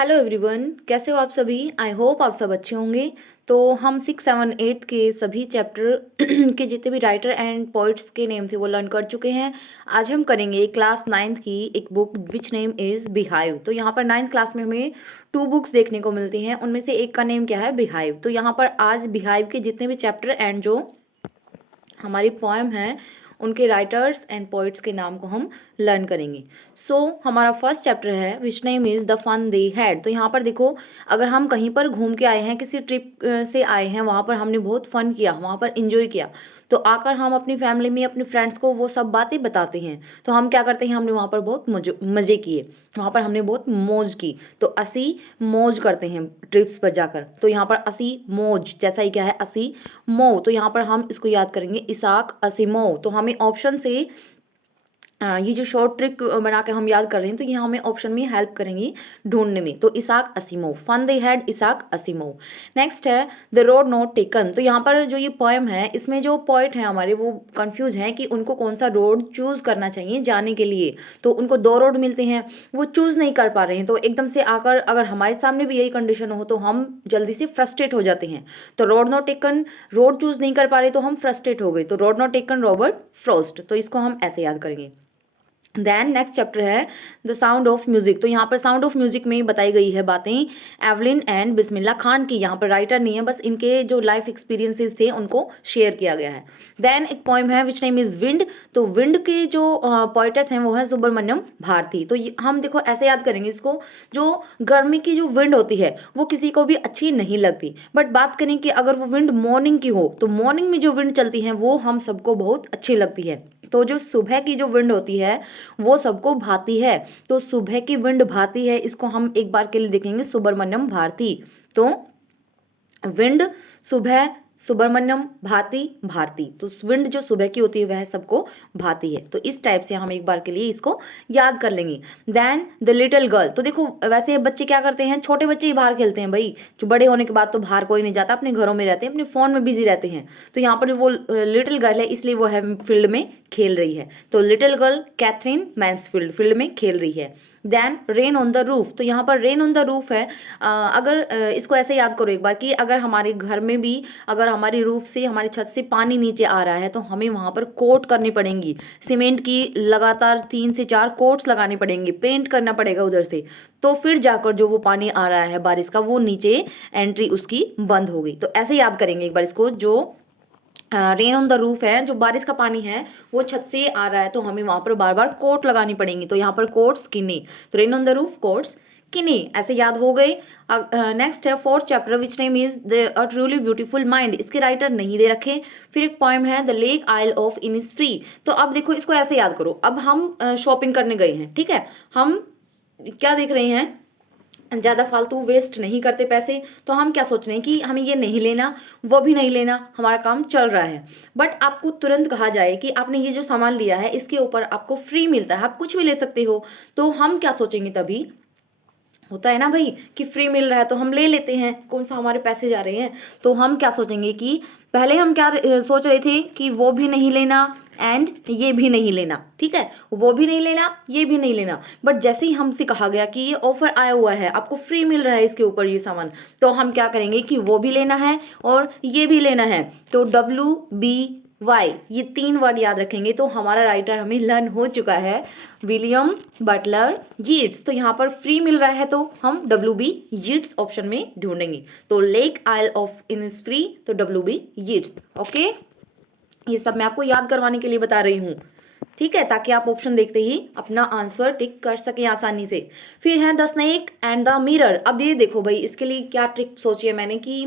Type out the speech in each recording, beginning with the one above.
Hello everyone, कैसे हो आप सभी। आई होप आप सब अच्छे होंगे। तो हम 6, 7, 8 के सभी चैप्टर के जितने भी राइटर एंड पोइट्स के नेम थे वो लर्न कर चुके हैं। आज हम करेंगे क्लास 9th की एक book which name is beehive. तो यहाँ पर 9th क्लास में हमें 2 बुक्स देखने को मिलती हैं, उनमें से एक का नेम क्या है, बिहाइव। तो यहाँ पर आज बिहाइव के जितने भी चैप्टर एंड जो हमारी पोएम है उनके राइटर्स एंड पोइट्स के नाम को हम लर्न करेंगे। हमारा फर्स्ट चैप्टर है which name is the fun they had. तो यहाँ पर देखो, अगर हम कहीं पर घूम के आए हैं, किसी ट्रिप से आए हैं, वहाँ पर हमने बहुत फन किया, वहाँ पर इंजॉय किया, तो आकर हम अपनी फैमिली में अपने फ्रेंड्स को वो सब बातें बताते हैं। तो हम क्या करते हैं, हमने वहाँ पर बहुत मज़े किए, वहाँ पर हमने बहुत मौज की। तो असी मौज करते हैं ट्रिप्स पर जाकर। तो यहाँ पर असी मौज जैसा ही क्या है, असी मो। तो यहाँ पर हम इसको याद करेंगे, इसाक असीमो। तो हमें ऑप्शन से ये जो शॉर्ट ट्रिक बना के हम याद कर रहे हैं, तो ये हमें ऑप्शन में हेल्प करेंगी ढूंढने में। तो Isaac Asimov, fun they had, Isaac Asimov. Next है द रोड नॉट टेकन। तो यहाँ पर जो ये पोएम है, इसमें जो पोइट है हमारे वो कंफ्यूज हैं कि उनको कौन सा रोड चूज करना चाहिए जाने के लिए। तो उनको 2 रोड मिलते हैं, वो चूज नहीं कर पा रहे हैं। तो एकदम से आकर अगर हमारे सामने भी यही कंडीशन हो तो हम जल्दी से फ्रस्ट्रेट हो जाते हैं। तो road not taken, road choose नहीं कर पा रहे तो हम फ्रस्ट्रेट हो गए। तो road not taken Robert Frost. तो इसको हम ऐसे याद करेंगे। देन नेक्स्ट चैप्टर है द साउंड ऑफ म्यूजिक। तो यहाँ पर साउंड ऑफ म्यूजिक में बताई गई है बातें एवलिन एंड बिस्मिल्ला खान की। यहाँ पर राइटर नहीं है, बस इनके जो लाइफ एक्सपीरियंसेस थे उनको शेयर किया गया है। देन एक पोइम है विच नेम इज विंड। तो विंड के जो पोइटस हैं वो है सुब्रमण्यम भारती। तो हम देखो ऐसे याद करेंगे इसको, जो गर्मी की जो विंड होती है वो किसी को भी अच्छी नहीं लगती, बट बात करें कि अगर वो विंड मॉर्निंग की हो तो मॉर्निंग में जो विंड चलती है वो हम सबको बहुत अच्छी लगती है। तो जो सुबह की जो विंड होती है वो सबको भाती है। तो सुबह की विंड भाती है, इसको हम एक बार के लिए देखेंगे सुब्रमण्यम भारती। तो विंड सुबह, सुब्रमण्यम भाती भारती। तो विंड जो सुबह की होती है वह सबको भाती है। तो इस टाइप से हम एक बार के लिए इसको याद कर लेंगे। Then the little girl. तो देखो वैसे बच्चे क्या करते हैं, छोटे बच्चे ही बाहर खेलते हैं भाई, जो बड़े होने के बाद तो बाहर कोई नहीं जाता, अपने घरों में रहते हैं, अपने फ़ोन में बिजी रहते हैं। तो यहाँ पर वो लिटिल गर्ल है इसलिए वो है फील्ड में खेल रही है। तो little girl Katherine Mansfield field में खेल रही है। Then rain on the roof. तो यहाँ पर रेन ऑन द रूफ है, इसको ऐसे याद करो एक बार कि अगर हमारे घर में भी अगर हमारी रूफ से, हमारी छत से पानी नीचे आ रहा है तो हमें वहाँ पर कोट करनी पड़ेंगी, सीमेंट की लगातार 3 से 4 कोट्स लगानी पड़ेंगी, पेंट करना पड़ेगा उधर से, तो फिर जाकर जो वो पानी आ रहा है बारिश का वो नीचे एंट्री उसकी बंद होगी। तो ऐसे याद करेंगे एक बार इसको, जो रेन ऑन द रूफ है, जो बारिश का पानी है वो छत से आ रहा है तो हमें वहां पर बार बार कोट लगानी पड़ेंगी। तो यहाँ पर कोट्स किन्नी, तो rain on the roof Coates Kinney, ऐसे याद हो गए। नेक्स्ट है fourth chapter which name is the a truly beautiful mind. इसके राइटर नहीं दे रखे। फिर एक पोएम है the lake isle of Innisfree. तो अब देखो इसको ऐसे याद करो, अब हम शॉपिंग करने गए हैं, ठीक है, हम क्या देख रहे हैं, ज़्यादा फालतू वेस्ट नहीं करते पैसे। तो हम क्या सोच रहे हैं कि हमें ये नहीं लेना, वो भी नहीं लेना, हमारा काम चल रहा है। बट आपको तुरंत कहा जाए कि आपने ये जो सामान लिया है इसके ऊपर आपको फ्री मिलता है, आप कुछ भी ले सकते हो, तो हम क्या सोचेंगे, तभी होता है ना भाई कि फ्री मिल रहा है तो हम ले लेते हैं, कौन सा हमारे पैसे जा रहे हैं। तो हम क्या सोचेंगे कि पहले हम क्या सोच रहे थे कि वो भी नहीं लेना एंड ये भी नहीं लेना, ठीक है, वो भी नहीं लेना, ये भी नहीं लेना। बट जैसे ही हमसे कहा गया कि ये ऑफर आया हुआ है, आपको फ्री मिल रहा है इसके ऊपर ये सामान, तो हम क्या करेंगे कि वो भी लेना है और ये भी लेना है। तो WBY ये 3 वर्ड याद रखेंगे तो हमारा राइटर हमें लर्न हो चुका है, विलियम बटलर यीट्स। तो यहाँ पर फ्री मिल रहा है तो हम WB यीट्स ऑप्शन में ढूंढेंगे। तो लेक आइल ऑफ इनिस्फ्री, तो WB यीट्स। ओके, ये सब मैं आपको याद करवाने के लिए बता रही हूँ, ठीक है, ताकि आप ऑप्शन देखते ही अपना आंसर टिक कर सकें आसानी से। फिर है the snake and the mirror. अब ये देखो भाई, इसके लिए क्या ट्रिक सोची है मैंने कि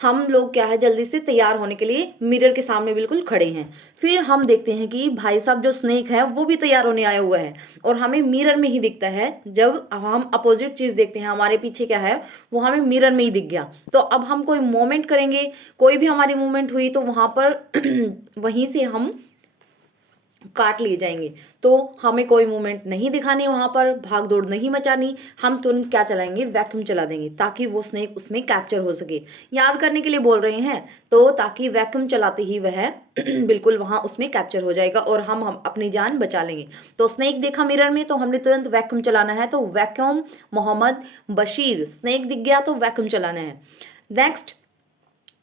हम लोग क्या है जल्दी से तैयार होने के लिए मिरर के सामने बिल्कुल खड़े हैं। फिर हम देखते हैं कि भाई साहब जो स्नेक है वो भी तैयार होने आया हुआ है और हमें मिरर में ही दिखता है। जब हम अपोजिट चीज़ देखते हैं, हमारे पीछे क्या है वो हमें मिरर में ही दिख गया। तो अब हम कोई मूवमेंट करेंगे, कोई भी हमारी मूवमेंट हुई तो वहाँ पर वहीं से हम काट लिए जाएंगे। तो हमें कोई मूवमेंट नहीं दिखानी, वहाँ पर भाग दौड़ नहीं मचानी, हम तुरंत क्या चलाएंगे, वैक्यूम चला देंगे ताकि वो स्नेक उसमें कैप्चर हो सके। याद करने के लिए बोल रहे हैं, तो ताकि वैक्यूम चलाते ही वह बिल्कुल वहाँ उसमें कैप्चर हो जाएगा और हम अपनी जान बचा लेंगे। तो स्नेक देखा मिरर में तो हमने तुरंत वैक्यूम चलाना है, तो वैक्यूम मोहम्मद बशीर, स्नेक दिख गया तो वैक्यूम चलाना है। Next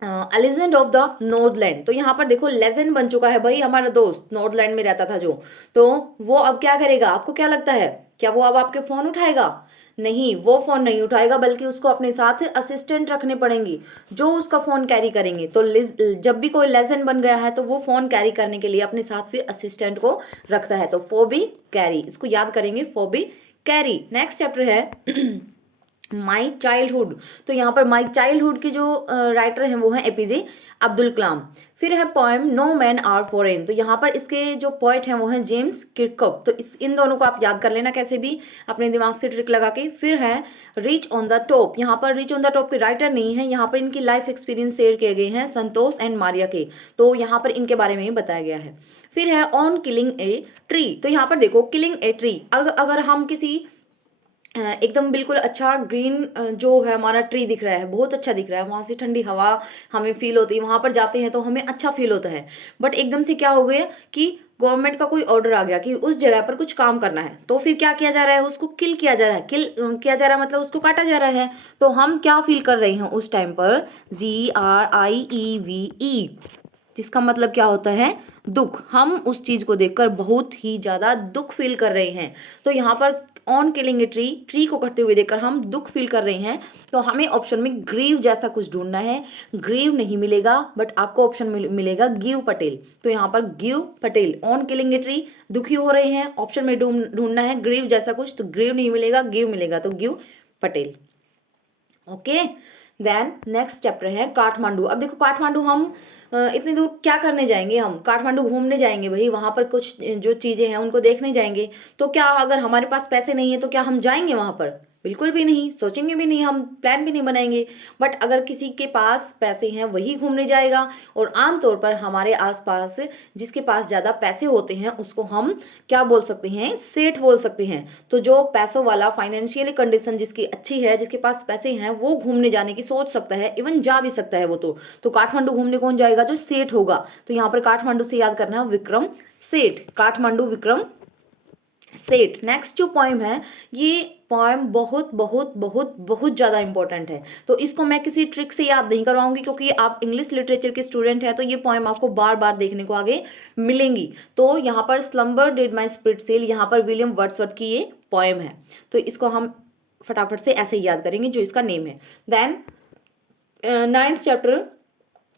legend of the Northland, तो यहाँ पर देखो लेजेंड बन चुका है भाई हमारा दोस्त, नॉर्थलैंड में रहता था जो, तो वो अब क्या करेगा, आपको क्या लगता है, क्या वो अब आपके फोन उठाएगा? नहीं, वो फोन नहीं उठाएगा, बल्कि उसको अपने साथ असिस्टेंट रखने पड़ेंगे जो उसका फोन कैरी करेंगे। तो जब भी कोई लेजेंड बन गया है तो वो फोन कैरी करने के लिए अपने साथ फिर असिस्टेंट को रखता है, तो फोबी कैरी, इसको याद करेंगे, फोबी कैरी। नेक्स्ट चैप्टर है माई चाइल्डहुड, तो यहाँ पर माई चाइल्डहुड के जो राइटर हैं वो हैं एपीजे अब्दुल कलाम। फिर है poem no man are foreign, तो यहाँ पर इसके जो पोएट हैं वो हैं जेम्स किर्कअप। तो इन दोनों को आप याद कर लेना कैसे भी अपने दिमाग से ट्रिक लगा के। फिर है रिच ऑन द टॉप, यहाँ पर रिच ऑन द टॉप के राइटर नहीं है, यहाँ पर इनकी लाइफ एक्सपीरियंस शेयर किए गए हैं संतोष एंड मारिया के, तो यहाँ पर इनके बारे में ही बताया गया है। फिर है ऑन किलिंग ए ट्री, तो यहाँ पर देखो किलिंग ए ट्री, अगर हम किसी एकदम बिल्कुल अच्छा ग्रीन जो है हमारा ट्री दिख रहा है, बहुत अच्छा दिख रहा है, वहाँ से ठंडी हवा हमें फील होती है, वहाँ पर जाते हैं तो हमें अच्छा फील होता है। बट एकदम से क्या हो गया कि गवर्नमेंट का कोई ऑर्डर आ गया कि उस जगह पर कुछ काम करना है, तो फिर क्या किया जा रहा है, उसको किल किया जा रहा है, किया जा रहा है मतलब उसको काटा जा रहा है। तो हम क्या फील कर रहे हैं उस टाइम पर, GRIEVE, जिसका मतलब क्या होता है, दुख। हम उस चीज को देखकर बहुत ही ज्यादा दुख फील कर रहे हैं। तो यहाँ पर on killing a tree, tree को कटते हुए देखकर हम दुख फील कर रहे हैं, तो हमें ऑप्शन में ग्रीव जैसा कुछ ढूंढना है। ग्रीव नहीं मिलेगा, बट आपको ऑप्शन मिलेगा गिव पटेल। तो यहाँ पर give Patel, on killing a tree, दुखी हो रहे हैं, ऑप्शन में ढूंढना है ग्रीव जैसा कुछ, तो ग्रीव नहीं मिलेगा, गिव मिलेगा, तो Gieve Patel. Okay, then next chapter है काठमांडू। अब देखो काठमांडू हम इतनी दूर क्या करने जाएंगे, हम काठमांडू घूमने जाएंगे भाई, वहां पर कुछ जो चीजें हैं उनको देखने जाएंगे। तो क्या अगर हमारे पास पैसे नहीं है तो क्या हम जाएंगे वहां पर? बिल्कुल भी नहीं, सोचेंगे भी नहीं, हम प्लान भी नहीं बनाएंगे। बट अगर किसी के पास पैसे हैं वही घूमने जाएगा, और आमतौर पर हमारे आसपास जिसके पास ज्यादा पैसे होते हैं उसको हम क्या बोल सकते हैं, सेठ बोल सकते हैं। तो जो पैसों वाला, फाइनेंशियल कंडीशन जिसकी अच्छी है, जिसके पास पैसे हैं, वो घूमने जाने की सोच सकता है, इवन जा भी सकता है वो। तो काठमांडू घूमने कौन जाएगा, जो सेठ होगा। तो यहाँ पर काठमांडू से याद करना है विक्रम सेठ, काठमांडू विक्रम सेठ। नेक्स्ट जो पॉइम है, ये पॉइम बहुत बहुत बहुत बहुत ज़्यादा इंपॉर्टेंट है, तो इसको मैं किसी ट्रिक से याद नहीं करवाऊंगी, क्योंकि आप इंग्लिश लिटरेचर के स्टूडेंट हैं, तो ये पॉइम आपको बार बार देखने को आगे मिलेंगी। तो यहाँ पर slumber did my spirit seal, यहाँ पर विलियम वर्ड्सवर्थ की ये पॉइम है, तो इसको हम फटाफट से ऐसे ही याद करेंगे जो इसका नेम है। देन 9th चैप्टर,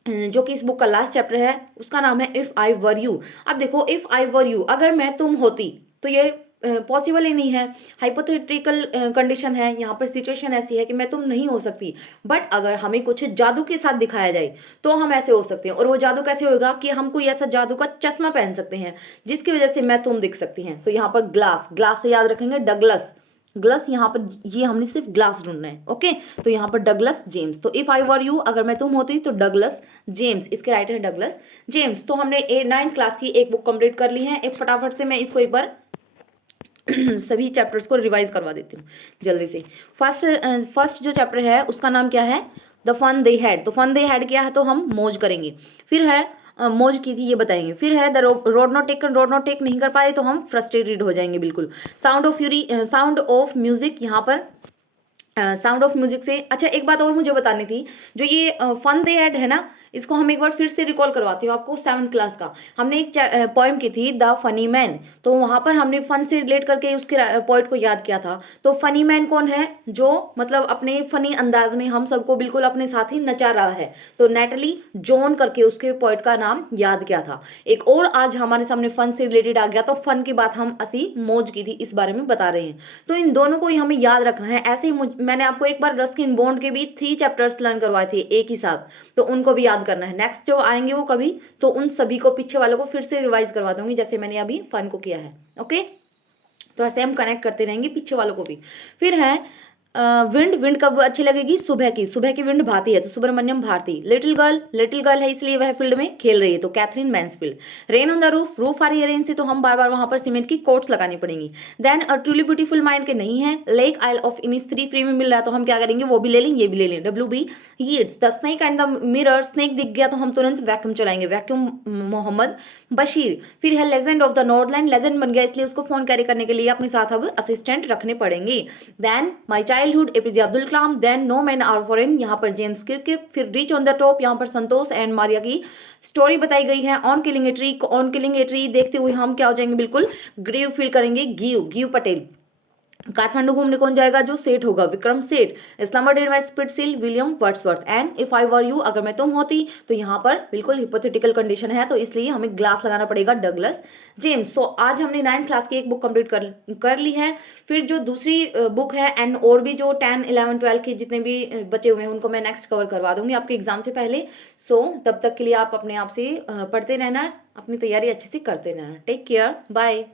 जो कि इस बुक का लास्ट चैप्टर है, उसका नाम है इफ आई वर यू। अब देखो इफ आई वर यू, अगर मैं तुम होती, तो ये पॉसिबल ही नहीं है, हाइपोथेटिकल कंडीशन है, यहाँ पर सिचुएशन ऐसी है कि मैं तुम नहीं हो सकती। बट अगर हमें कुछ जादू के साथ दिखाया जाए तो हम ऐसे हो सकते हैं, और वो जादू कैसे होगा कि हम कोई ऐसा जादू का चश्मा पहन सकते हैं जिसकी वजह से मैं तुम दिख सकती हैं। तो यहाँ पर ग्लास, ग्लास से याद रखेंगे डगलस, ग्लस, यहाँ पर ये हमने सिर्फ ग्लास ढूंढना है। ओके, तो यहाँ पर डगलस जेम्स, तो इफ आई वर यू, अगर मैं तुम होती, तो डगलस जेम्स, इसके राइटर है डगलस जेम्स। तो हमने 9th क्लास की एक बुक कंप्लीट कर ली है। एक फटाफट से मैं इसको एक बार सभी चैप्टर्स को रिवाइज करवा देती हूँ जल्दी से। फर्स्ट जो चैप्टर है उसका नाम क्या है, द फन दे हैड। तो फन दे हैड क्या है, तो हम मौज करेंगे। फिर है मौज की थी, ये बताएंगे। फिर है the road not taken, road not take नहीं कर पाए तो हम फ्रस्ट्रेटेड हो जाएंगे बिल्कुल। Sound of fury, sound of music, यहाँ पर साउंड ऑफ म्यूजिक से। अच्छा, एक बात और मुझे बतानी थी, जो ये फन दे हैड है ना, इसको हम एक बार फिर से रिकॉल करवाती हूँ आपको। 7th क्लास का हमने एक पोएम की थी द फनी मैन, तो वहाँ पर हमने फन से रिलेट करके उसके पोइट को याद किया था। तो फनी मैन कौन है, जो मतलब अपने फनी अंदाज में हम सबको बिल्कुल अपने साथ ही नचा रहा है, तो नेटली जॉन करके उसके पोइट का नाम याद किया था। एक और आज हमारे सामने फन से रिलेटेड आ गया, तो फन की बात हम असी मौज की थी इस बारे में बता रहे हैं। तो इन दोनों को ही हमें याद रखना है। ऐसे ही मैंने आपको एक बार रस्किन बॉन्ड के भी 3 चैप्टर्स लर्न करवाए थे एक ही साथ, तो उनको भी याद करना है। नेक्स्ट जो आएंगे वो कभी, तो उन सभी को, पीछे वालों को फिर से रिवाइज करवा दूंगी जैसे मैंने अभी फन को किया है। ओके, तो ऐसे हम कनेक्ट करते रहेंगे पीछे वालों को भी। फिर है विंड, विंड कब अच्छी लगेगी? सुबह की विंड भाती है तो सुब्रमण्यम भारती। लिटिल गर्ल है इसलिए वह फील्ड में खेल रही है तो Katherine Mansfield. Rain on the roof, roof आ रही है रेन से तो हम बार बार वहां पर सीमेंट की कोट्स लगानी पड़ेंगी। Then a truly beautiful mind के नहीं है। Lake isle of Innisfree में मिल रहा है तो हम क्या करेंगे, वो भी ले लेंगे ये भी ले लेंगे। WB eats the snake and the mirror, snake दिख गया तो हम तुरंत वैक्यूम चलाएंगे, वैक्यूम मोहम्मद बशीर। फिर है लेजेंड ऑफ द नॉर्दलैंड, लेजेंड बन गया इसलिए उसको फोन कैरी करने के लिए अपने साथ अब असिस्टेंट रखने पड़ेंगे। Then my childhood, APJ Abdul Kalam. Then no man are foreign, यहाँ पर जेम्स किर्के। फिर रीच ऑन द टॉप, यहाँ पर संतोष एंड मारिया की स्टोरी बताई गई है। ऑन किलिंग ए ट्री देखते हुए हम क्या हो जाएंगे, बिल्कुल ग्रीव फील करेंगे। गिव पटेल। काठमांडू घूमने कौन जाएगा, जो सेठ होगा, विक्रम सेठ। इस्लामाबाद बाय स्पिटसिल, William Wordsworth. And if I were you, अगर मैं तुम होती, तो यहाँ पर बिल्कुल हिपोथेटिकल कंडीशन है तो इसलिए हमें ग्लास लगाना पड़ेगा, डगलस जेम्स। सो आज हमने 9th क्लास की एक बुक कंप्लीट कर ली है। फिर जो दूसरी बुक है एंड और भी जो 10, 11, 12 के जितने भी बचे हुए हैं उनको मैं नेक्स्ट कवर करवा दूंगी आपके एग्जाम से पहले। सो तब तक के लिए आप अपने आप से पढ़ते रहना, अपनी तैयारी अच्छे से करते रहना। Take care, bye.